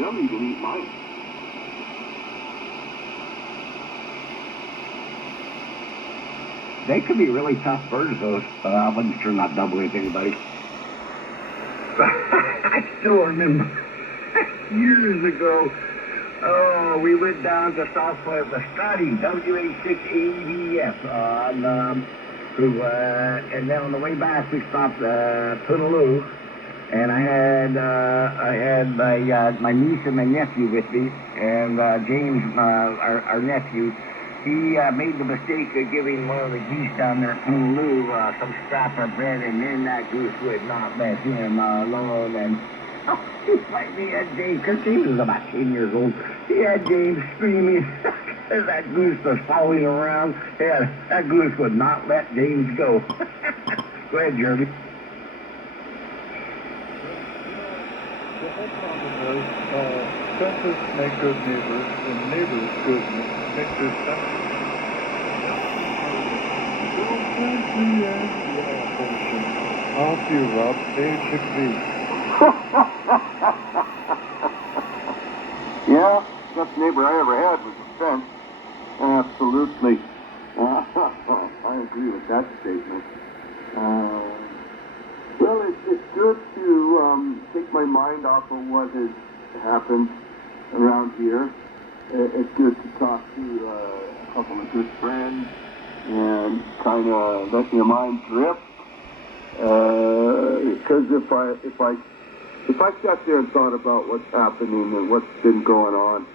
They'll even eat mine. They could be really tough birds, those. I wasn't sure not double with anybody. I still remember years ago. Oh, we went down to South Point of the study, W86ADF, and then on the way back we stopped Punaloo, and I had my niece and my nephew with me, and James, our nephew. He made the mistake of giving one of the geese down there at Punaloo some scrap of bread, and then that goose would not let him alone. And he had James, because James was about 10 years old, he had James screaming as that goose was following around. Yeah, that goose would not let James go. Go ahead, Jeremy. The whole problem is, fences make good neighbors, and neighbors make good fences. Don't fence me in, off you, Rob, Dave Chickpea. Yeah, best neighbor I ever had was a fence. Absolutely. I agree with that statement. Well, it's good to take my mind off of what has happened around here. It's good to talk to a couple of good friends and kind of let your mind drift. Because if I sat there and thought about what's happening and what's been going on,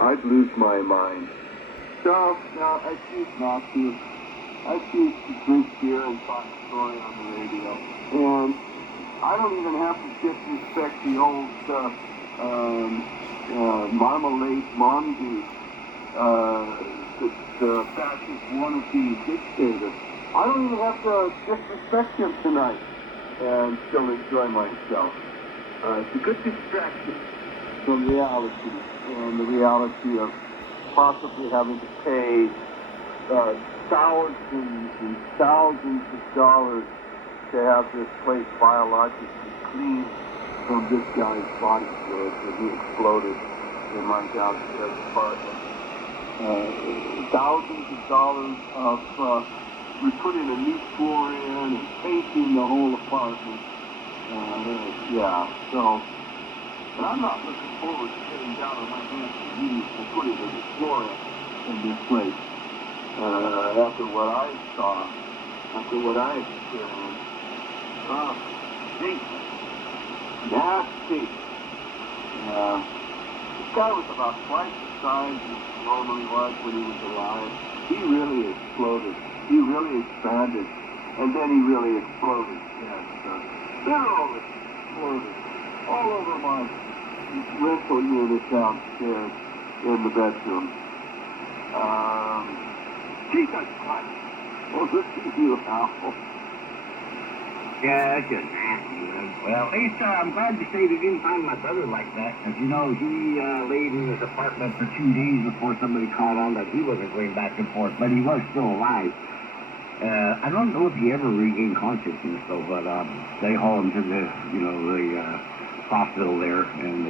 I'd lose my mind. So, now, I choose not to. I choose to drink beer and talk story on the radio. And I don't even have to disrespect the old marmalade mongoose, the fascist wannabe dictator. I don't even have to disrespect him tonight and still enjoy myself. It's a good distraction from reality and the reality of possibly having to pay thousands and thousands of dollars to have this place biologically cleaned from this guy's body fluids when he exploded in my downstairs apartment. Thousands of dollars of we put in a new floor in and painting the whole apartment. Yeah, so, and I'm not looking forward to getting down on my hands and knees and putting a new floor in this place. After what I saw, after what I experienced. Nasty. This guy was about twice the size he normally was when he was alive. He really exploded. He really expanded. And then he really exploded. Yes, literally exploded. All over my rental unit downstairs in the bedroom. Jesus Christ. Well, look at you, Al. Yeah, that's just nasty. Well, at least I'm glad to say they didn't find my brother like that. As you know, he laid in his apartment for 2 days before somebody caught on that he wasn't going back and forth, but he was still alive. I don't know if he ever regained consciousness, though, but they hauled him to the hospital there, and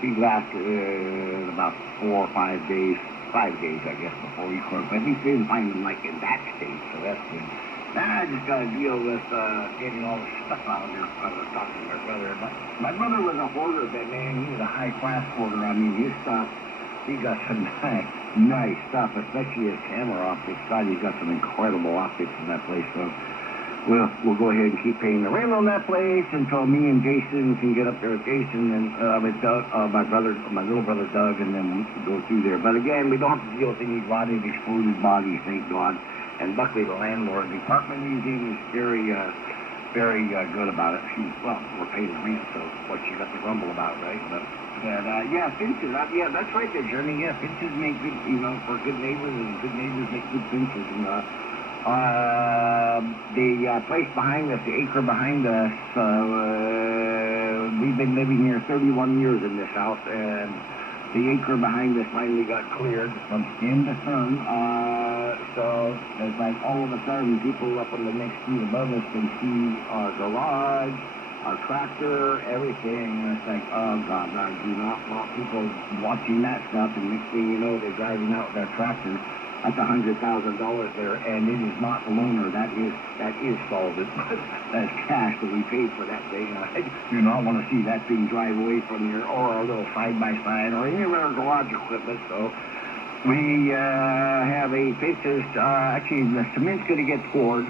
he lasted about 4 or 5 days, 5 days, I guess, before he caught. But at least they didn't find him, like, in that state, so that's good. Now I just got to deal with getting all the stuff out of there. I was talking to my brother. But my brother was a hoarder, but man, he was a high-class hoarder. I mean, his stuff, he got some nice stuff, especially his camera optics. God, he's got some incredible optics in that place. So we'll go ahead and keep paying the rent on that place until me and Jason can get up there with Jason and with Doug, my little brother Doug, and then go through there. But again, we don't have to deal with any rotted, exploded bodies, thank God. And luckily, the landlord, the apartment he's in, is very good about it. We're paying the rent, so what you got to grumble about, right? But yeah, fences. Yeah, that's right there, Jeremy. Yeah, fences make good, for good neighbors, and good neighbors make good fences. And the place behind us, the acre behind us, we've been living here 31 years in this house, and the acre behind us finally got cleared from skin to sun. So it's like all of a sudden people up on the next street above us can see our garage, our tractor, everything. And it's like, oh God, I do not want people watching that stuff. And next thing you know, they're driving out with their tractor. That's $100,000 there, and it is not a loaner. That is solvent. That's cash that we paid for that thing. I do not want to see that thing drive away from here, or a little side by side, or any of our garage equipment. So we have a fences. Actually, the cement's going to get poured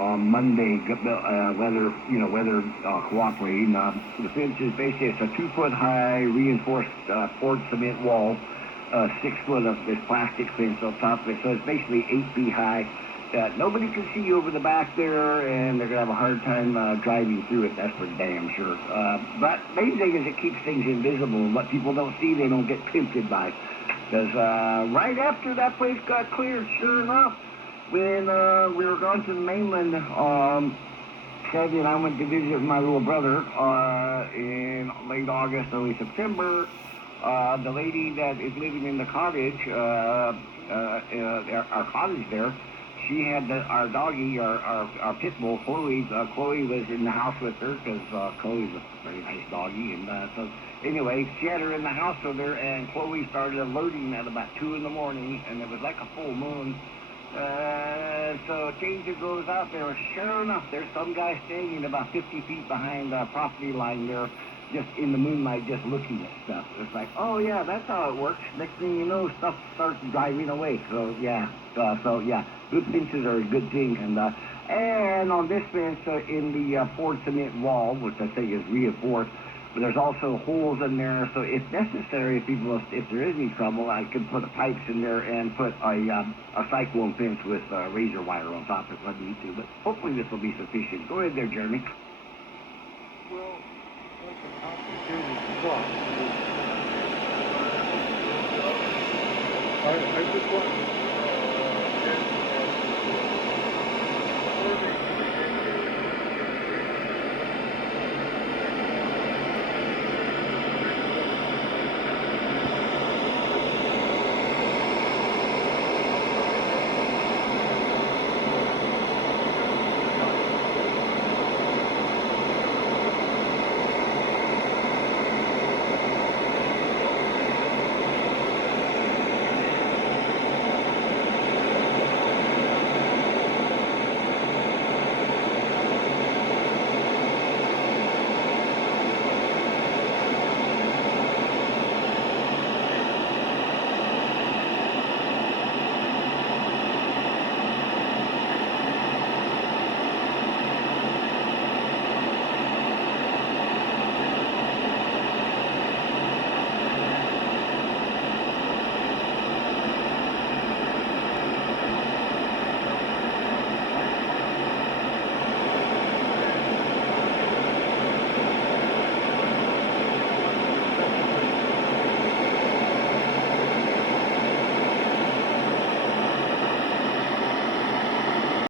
on Monday. Weather cooperating. The fence is basically it's a 2-foot high reinforced poured cement wall. 6 foot of this plastic fence on top of it, so it's basically 8 feet high. Nobody can see over the back there, and they're gonna have a hard time driving through it. That's for damn sure. But main thing is it keeps things invisible. What people don't see, they don't get tempted by. Because right after that place got cleared, sure enough, when we were going to the mainland, Sandy and I went to visit my little brother in late August, early September. The lady that is living in the cottage, our cottage there, she had our doggy, our pit bull, Chloe. Chloe was in the house with her because Chloe's a very nice doggy. And so anyway, she had her in the house with her, and Chloe started alerting at about 2 in the morning, and it was like a full moon. So Danger goes out there. Sure enough, there's some guy standing about 50 feet behind the property line there, just in the moonlight, just looking at stuff. It's like, oh yeah, that's how it works. Next thing you know, stuff starts driving away. So yeah, good fences are a good thing. And on this fence, in the poured cement wall, which I think is reinforced, but there's also holes in there. So if necessary, if there is any trouble, I could put pipes in there and put a cyclone fence with razor wire on top if I need to. But hopefully this will be sufficient. Go ahead there, Jeremy. Well, that's a complicated stuff. I just want